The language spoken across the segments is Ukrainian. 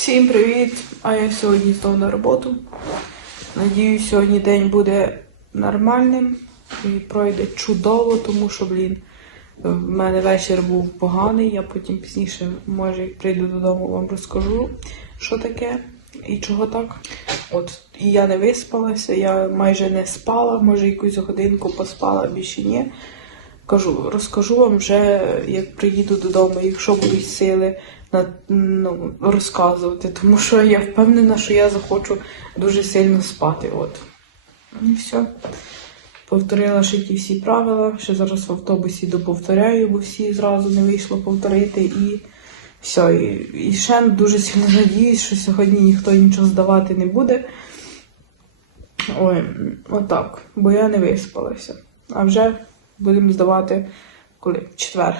Всім привіт! А я сьогодні знову на роботу. Надіюсь, сьогодні день буде нормальним і пройде чудово, тому що, блін, в мене вечір був поганий. Я потім пізніше, може, як прийду додому, вам розкажу, що таке і чого так. От, і я не виспалася, я майже не спала, може якусь годинку поспала, більше ні. Кажу, розкажу вам вже, як приїду додому, якщо будуть сили на, ну, розказувати, тому що я впевнена, що я захочу дуже сильно спати. От. І все. Повторила ще ті всі правила. Ще зараз в автобусі доповторяю, бо всі зразу не вийшло повторити. І все. І, і ще дуже сильно надіюсь, що сьогодні ніхто нічого здавати не буде. Ой, отак. Бо я не виспалася. А вже будемо здавати коли? В четвер.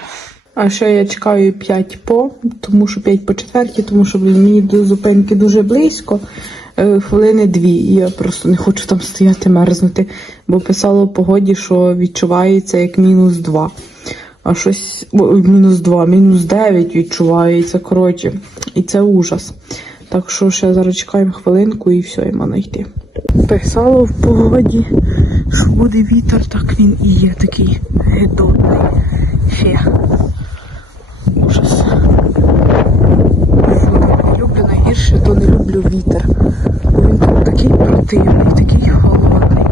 А ще я чекаю 5 по, тому що 5 по четвертій, тому що мені до зупинки дуже близько. е, Хвилини дві, і я просто не хочу там стояти мерзнути, бо писало в погоді, що відчувається як мінус 2. А щось мінус 2, мінус 9 відчувається, коротше. І це ужас. Так що ще зараз чекаємо хвилинку і все, і можна йти. Писало в погоді, що буде вітер, так він і є такий гидотний. Фе. Ужас. Не люблю найгірше, то не люблю вітер. Він тут такий противний, такий холодний,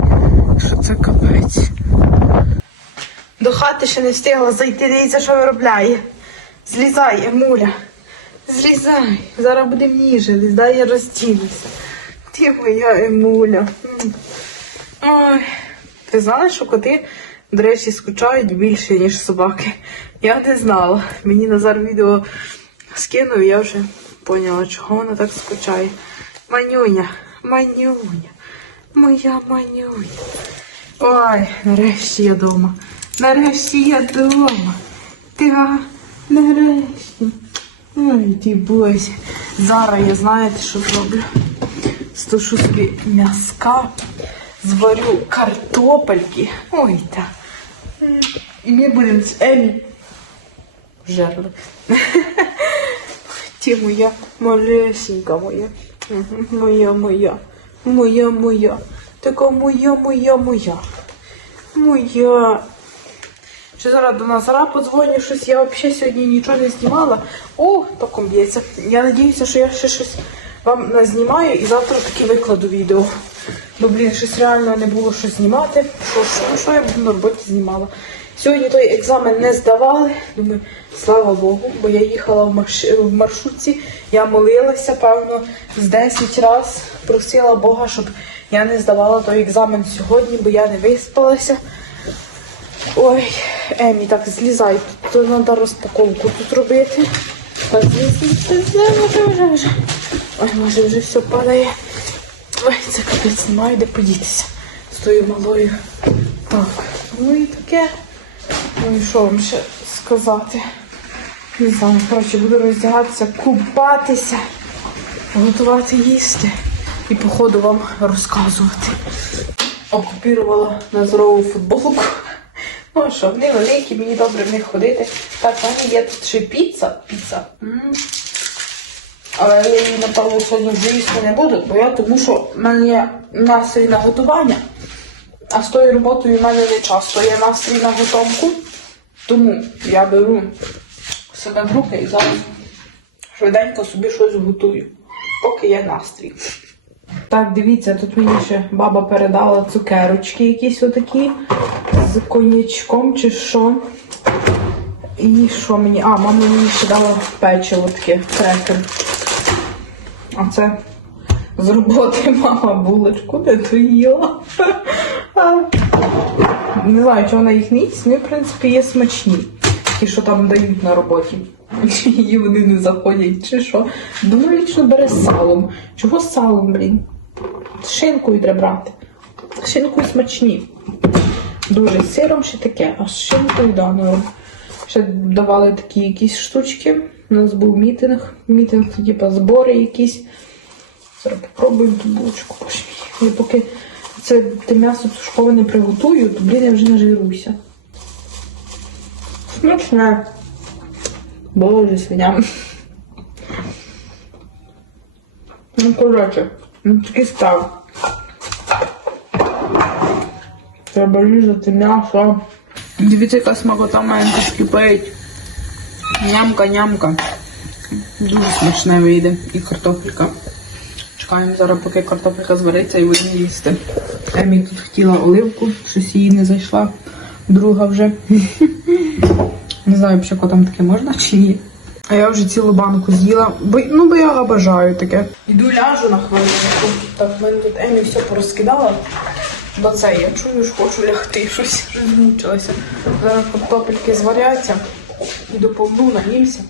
що це капець. До хати ще не встигла зайти, дивіться, що виробляє. Злізай, Емуля. Злізай. Зараз буде ніже, дай я розділюся. Ти моя Емуля. Ой. Ти знала, що коти, до речі, скучають більше, ніж собаки. Я не знала. Мені Назар відео скинув, я вже поняла, чого вона так скучає. Манюня, манюня, моя манюня. Ой, нарешті я вдома. Нарешті я вдома. Та, нарешті. Ой, ти боже. Зараз я знаєте, що зроблю? Стошу собі м'яска, зварю картопельки. Ой, та. І ми будемо з Емі жерли. Ти моя малесенька моя. Мгм, Моя, моя. Моя, моя. Така моя, моя, моя. Моя. Ще зараз до Назара подзвоню щось. Я взагалі сьогодні нічого не знімала. О, током б'ється. Я надіюся, що я ще щось вам назнімаю і завтра таки викладу відео. Бо, блін, щось реально не було що знімати. Що, що, ну, що я на роботі знімала. Сьогодні той екзамен не здавали. Думаю, слава Богу, бо я їхала в, марш... в маршрутці, я молилася, певно, з 10 разів просила Бога, щоб я не здавала той екзамен сьогодні, бо я не виспалася. Ой, Емі, так злізай, тут треба розпаковку тут робити. Так, злізай, вже, вже, вже. Ой, може вже все падає. Ой, це капець, немає де подітися з тою малою. Так, ну і таке. Ну і що вам ще сказати? Не знаю, коротше, буду роздягатися, купатися, готувати їсти і по ходу вам розказувати. Окупірувала на здорову футболку. Ну а що, вони великі, мені добре в них ходити. Так, в мене є тут ще піца. Піца. Але я її, напевно, сьогодні вже їсти не буду, бо я тому що в мене є настрій на готування, а з тою роботою в мене не часто є настрій на готовку. Тому я беру себе в руки і зараз швиденько собі щось готую, поки є настрій. Так, дивіться, тут мені ще баба передала цукерочки якісь отакі з коньячком чи що. І що мені? А, мама мені ще дала печиво таке, крекер. А це з роботи мама булочку не доїла. А, Не знаю, чи вона їх не їсть, вони, в принципі, є смачні. Ті, що там дають на роботі. Чи Її вони не заходять, чи що. Думаю, лічно бере салом. Чого салом, блін? З шинкою треба брати. З шинкою смачні. Дуже сиром ще таке, а з шинкою да, ну, Ще давали такі якісь штучки. У нас був мітинг. Мітинг, типу збори якісь. Зараз попробуємо ту булочку пошмій. Я поки це те м'ясо тушковане приготую, то блін, я вже не нажируся. Смачне. Боже, свиня. Ну, коротше, ну такий став. Треба різати м'ясо. Дивіться, яка смакота має кипить. Нямка, нямка. Дуже смачне вийде. І картопелька. Чекаємо зараз, поки картопелька звариться і будемо їсти. Емі тут хотіла оливку, щось їй не зайшла. Друга вже. Не знаю, взагалі, там таке можна чи ні. А я вже цілу банку з'їла. Бо, ну, бо я обожаю таке. Іду ляжу на хвилинку. Так, в мене тут Емі все порозкидала. Бо це я чую, що хочу лягти, щось вже змучилася. Зараз картопельки зваряться. Доповну, наїмся.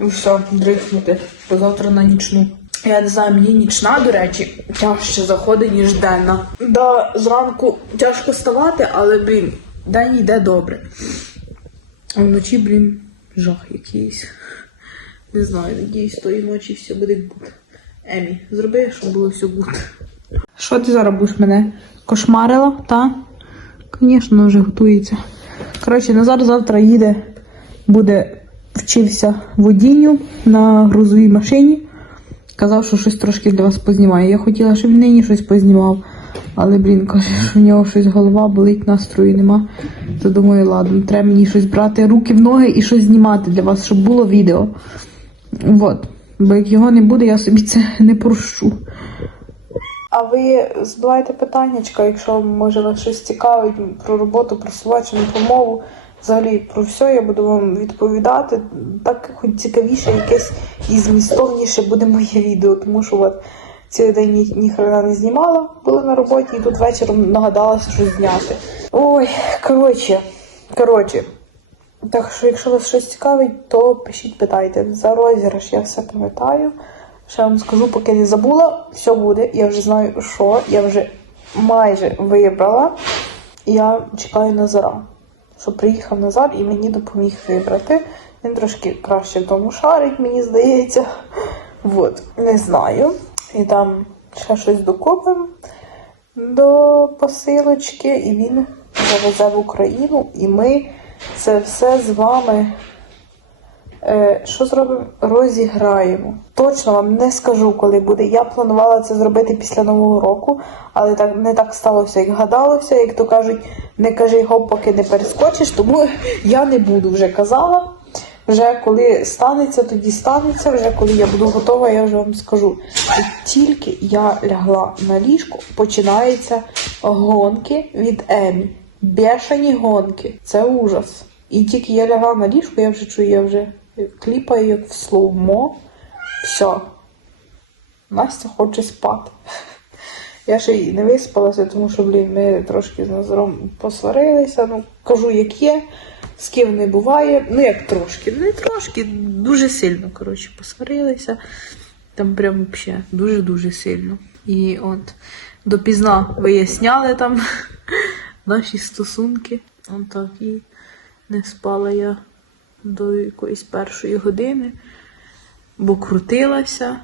І все, дрихнути. Бо завтра на нічну. Я не знаю, мені нічна, до речі, тяжче заходить, ніж денна. Да, зранку тяжко вставати, але, блін, день йде добре. А вночі, блін, жах якийсь. Не знаю, надіюсь, тої ночі все буде гуд. Емі, зроби, щоб було все гуд. Що ти зараз будеш мене кошмарила, та? Звісно, вже готується. Коротше, Назар завтра їде, буде вчився водінню на грузовій машині. Казав, що щось трошки для вас познімає. Я хотіла, щоб він нині щось познімав. Але, блін, каже, що в нього щось голова болить, настрою нема. То думаю, ладно, треба мені щось брати руки в ноги і щось знімати для вас, щоб було відео. От. Бо як його не буде, я собі це не прощу. А ви задавайте питаннячка, якщо може вас щось цікавить про роботу, про словаччину, про мову. Взагалі про все я буду вам відповідати. Так хоч цікавіше, якесь і змістовніше буде моє відео, тому що от цілий день ні, ніхрена не знімала, була на роботі, і тут вечором нагадалася щось зняти. Ой, коротше, коротше. Так що, якщо вас щось цікавить, то пишіть, питайте. За розіграш я все пам'ятаю. Ще вам скажу, поки не забула, все буде. Я вже знаю, що. Я вже майже вибрала. Я чекаю Назара. Щоб приїхав Назар і мені допоміг вибрати. Він трошки краще в тому шарить, мені здається. От, не знаю. І там ще щось докупимо до посилочки, і він завезе в Україну, і ми це все з вами. Е, що зробимо? Розіграємо. Точно вам не скажу, коли буде. Я планувала це зробити після Нового року, але так не так сталося, як гадалося. Як то кажуть, не кажи гоп, поки не перескочиш, тому я не буду вже казала. Вже коли станеться, тоді станеться. Вже коли я буду готова, я вже вам скажу. І тільки я лягла на ліжко, починаються гонки від Емі. Бешені гонки. Це ужас. І тільки я лягла на ліжко, я вже чую, я вже кліпаю як в слоумо. Все. Настя хоче спати. Я ще й не виспалася, тому що, блін, ми трошки з Назаром посварилися. Ну, кажу, як є, з ким не буває. Ну, як трошки, не трошки, дуже сильно, коротше, посварилися. Там прям взагалі дуже-дуже сильно. І от допізна виясняли там наші стосунки. От так і не спала я до якоїсь першої години, бо крутилася,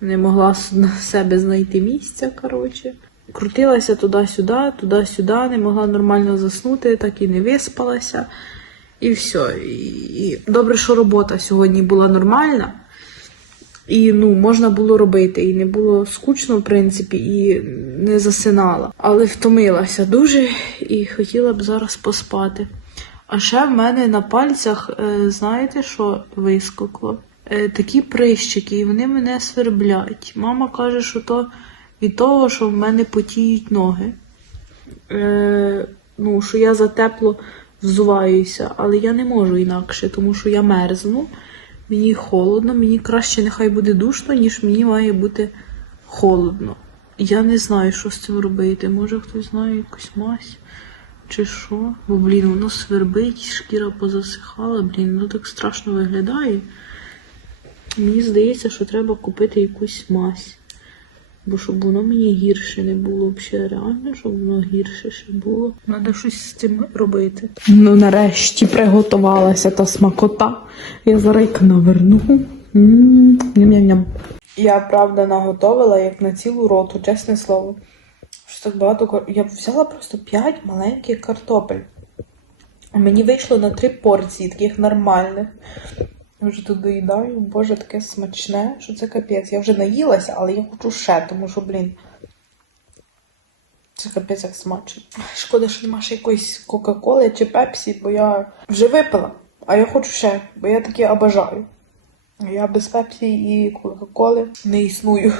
не могла на себе знайти місця, коротше. Крутилася туди-сюди, туди-сюди, не могла нормально заснути, так і не виспалася. І все. І добре, що робота сьогодні була нормальна. І ну, можна було робити, і не було скучно, в принципі, і не засинала. Але втомилася дуже і хотіла б зараз поспати. А ще в мене на пальцях, е, знаєте, що вискокло? Е, такі прищики, і вони мене сверблять. Мама каже, що то від того, що в мене потіють ноги. Е, ну, що я затепло взуваюся, але я не можу інакше, тому що я мерзну. Мені холодно, мені краще нехай буде душно, ніж мені має бути холодно. Я не знаю, що з цим робити. Може хтось знає якусь мазь чи що. Бо, блін, воно свербить, шкіра позасихала, блін, ну так страшно виглядає. Мені здається, що треба купити якусь мазь. Бо щоб воно мені гірше не було взагалі реально, щоб воно гірше ще було. Треба щось з цим робити. Ну, нарешті приготувалася та смакота. Я зараз наверну. Ням-ням-ням. Я правда наготовила як на цілу роту, чесне слово. Так багато Я взяла просто 5 маленьких картопель. Мені вийшло на 3 порції, таких нормальних. Я вже тут доїдаю, боже, таке смачне, що це капець. Я вже наїлася, але я хочу ще, тому що, блін. Це капець як смачно. Шкода, що нема ще якоїсь Кока-Коли чи Пепсі, бо я вже випила, а я хочу ще, бо я таке обажаю. Я без Пепсі і Кока-Коли не існую.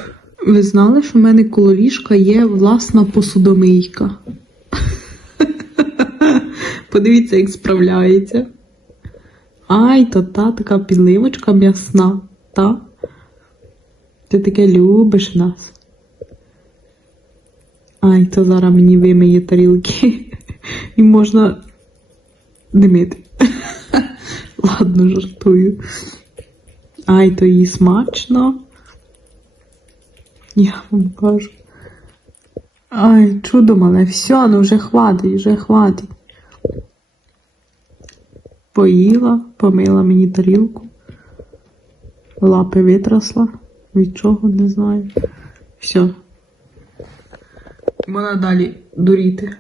Ви знали, що в мене коло ліжка є власна посудомийка? Подивіться, як справляється. Ай, то та така підливочка м'ясна, та? Ти таке любиш нас. Ай, то зараз мені вимиє тарілки. І можна димити. Ладно, жартую. Ай, то їй смачно. Я вам кажу. Ай, чудо мале, все, ну вже хватить, вже хватить. Поїла, помила мені тарілку. Лапи витрасла. Від чого не знаю. Все. Вона далі дуріти.